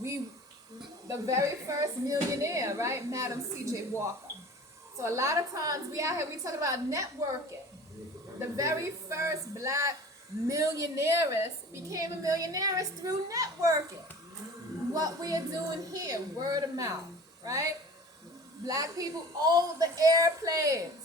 the very first millionaire, right? Madam C.J. Walker. So a lot of times we out here, we talk about networking. The very first black millionaires became a millionaires through networking. What we are doing here, word of mouth, right? Black people own the airplanes.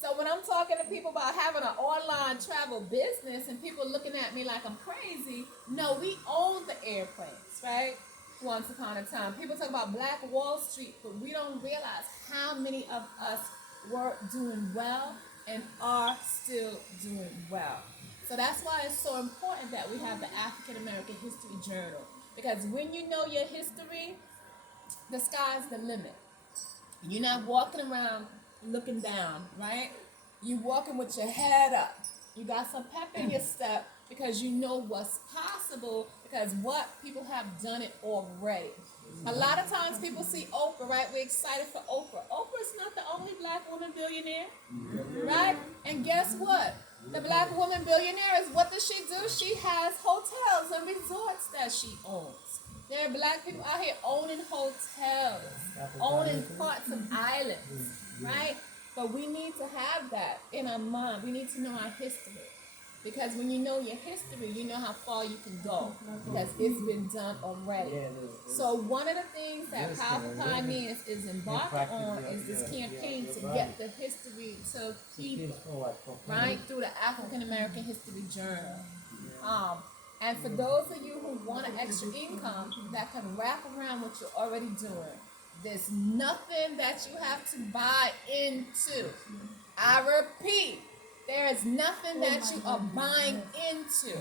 So when I'm talking to people about having an online travel business and people looking at me like I'm crazy, no, we own the airplanes, right? Once upon a time. People talk about Black Wall Street, but we don't realize how many of us were doing well and are still doing well. So that's why it's so important that we have the African American History Journal. Because when you know your history, the sky's the limit. You're not walking around looking down, right? You're walking with your head up. You got some pep in your step because you know what's possible because what people have done it already. A lot of times people see Oprah, right? We're excited for Oprah. Oprah's not the only black woman billionaire, right? And guess what? The black woman billionaire is, what does she do? She has hotels and resorts that she owns. There are black people out here owning hotels, owning parts of islands, right? But we need to have that in our mind. We need to know our history. Because when you know your history, you know how far you can go. Because it's been done already. So one of the things that Powerful Pioneers is embarking on is this campaign to get the history to people, right? Through the African American History Journal. And for those of you who want an extra income that can wrap around what you're already doing, there's nothing that you have to buy into. I repeat, there is nothing that you are buying into.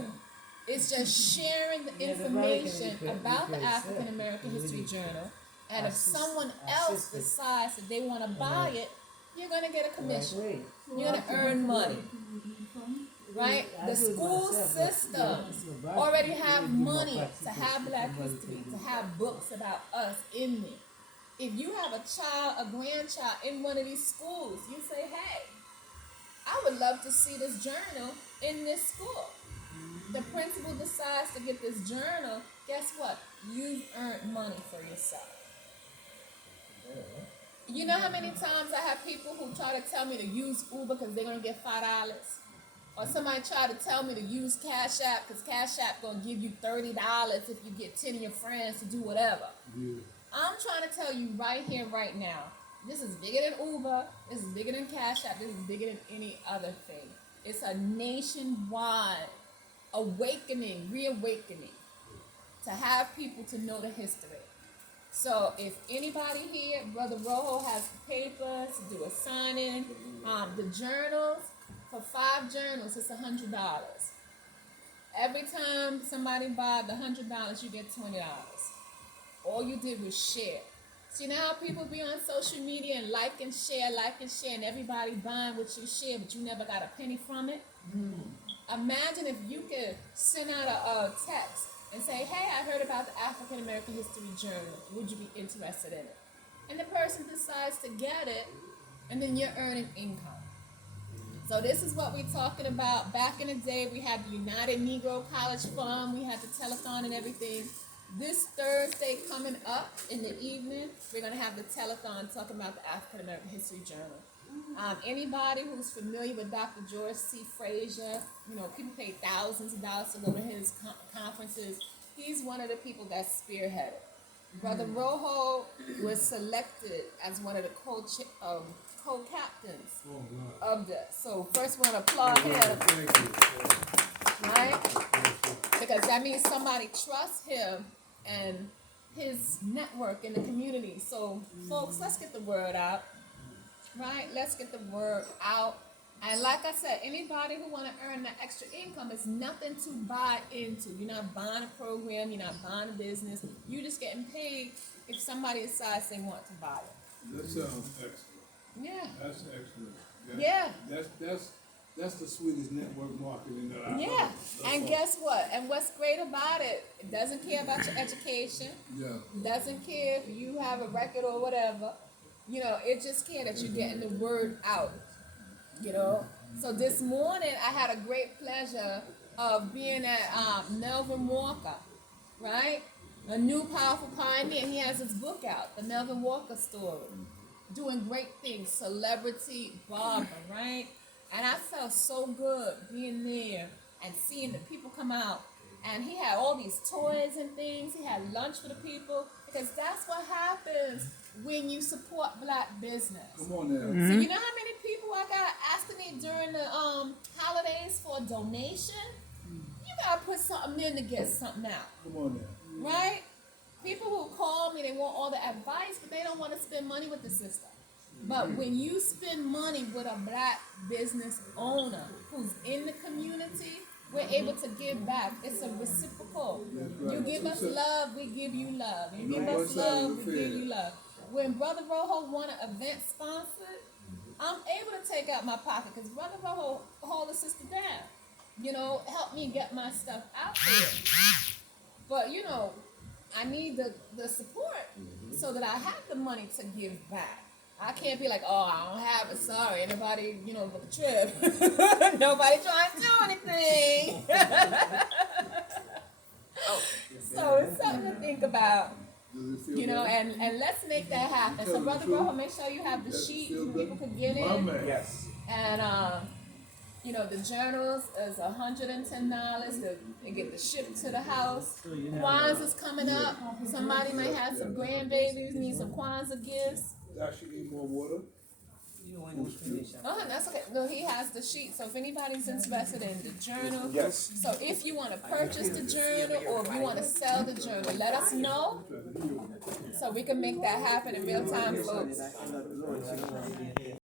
It's just sharing the information about the African American History Journal. And if someone else decides that they want to buy it, you're going to get a commission. You're going to earn money. Right? The school systems already have money to have Black history, to have books about us in there. If you have a child, a grandchild in one of these schools, you say, hey, I would love to see this journal in this school. The principal decides to get this journal, guess what? You've earned money for yourself. You know how many times I have people who try to tell me to use Uber because they're going to get $5? Or somebody try to tell me to use Cash App because Cash App going to give you $30 if you get 10 of your friends to do whatever. Yeah. I'm trying to tell you right here, right now, this is bigger than Uber, this is bigger than Cash App, this is bigger than any other thing. It's a nationwide awakening, reawakening, to have people to know the history. So if anybody here, Brother Rojo has papers to do a signing, the journals, for 5 journals, it's $100. Every time somebody buys the $100, you get $20. All you did was share. See, now people be on social media and like and share, and everybody buying what you share, but you never got a penny from it. Imagine if you could send out a text and say, hey, I heard about the African American History Journal. Would you be interested in it? And the person decides to get it, and then you're earning income. So this is what we're talking about. Back in the day, we had the United Negro College Fund, we had the Telethon and everything. This Thursday coming up in the evening, we're going to have the Telethon talking about the African American History Journal. Anybody who's familiar with Dr. George C. Frazier, you know, people pay thousands of dollars to go to his conferences. He's one of the people that spearheaded. Brother Rojo was selected as one of the co-captains of this. So first we want to applaud him, right? Because that means somebody trusts him and his network in the community. So folks, let's get the word out, right? Let's get the word out. And like I said, anybody who want to earn that extra income is nothing to buy into. You're not buying a program, you're not buying a business. You're just getting paid if somebody decides they want to buy it. That sounds excellent. Yeah. That's excellent. Yeah. That's the sweetest network marketing that I know. Yeah. And guess what? And what's great about it, it doesn't care about your education. Yeah. Doesn't care if you have a record or whatever. You know, it just cares that you're getting the word out. You know? So this morning I had a great pleasure of being at Melvin Walker, right? a new powerful pioneer. He has his book out, The Melvin Walker Story. Doing great things, celebrity barber, right? And I felt so good being there and seeing the people come out. And he had all these toys and things. He had lunch for the people, because that's what happens when you support black business. Come on now. So you know how many people I got asking me during the holidays for a donation? You gotta put something in to get something out. Come on now. Right? People will call me, they want all the advice, but they don't want to spend money with the sister. But when you spend money with a black business owner who's in the community, we're able to give back. It's a reciprocal. Right. You give us love, we give you love. You give No us one side love, of we the give fence. you love. When Brotha Rojo want an event sponsored, I'm able to take out my pocket, because Brotha Rojo hold the sister down. You know, help me get my stuff out there. But you know, I need the support so that I have the money to give back. I can't be like, oh, I don't have it, sorry. Anybody, you know, book a trip. Nobody trying to do anything. So it's something to think about. Does it feel You know, better? and let's make that happen. So Brotha Rojo, make sure you have the sheet feel so better? people can get My in. man. Yes. And you know, the journals is $110. They get the ship to the house. Kwanzaa's coming up. Somebody might have some grandbabies, need some Kwanzaa gifts. Actually need more water. Oh, that's okay. No, he has the sheet. So if anybody's interested in the journal, Yes. so if you want to purchase the journal or if you want to sell the journal, let us know so we can make that happen in real time, folks.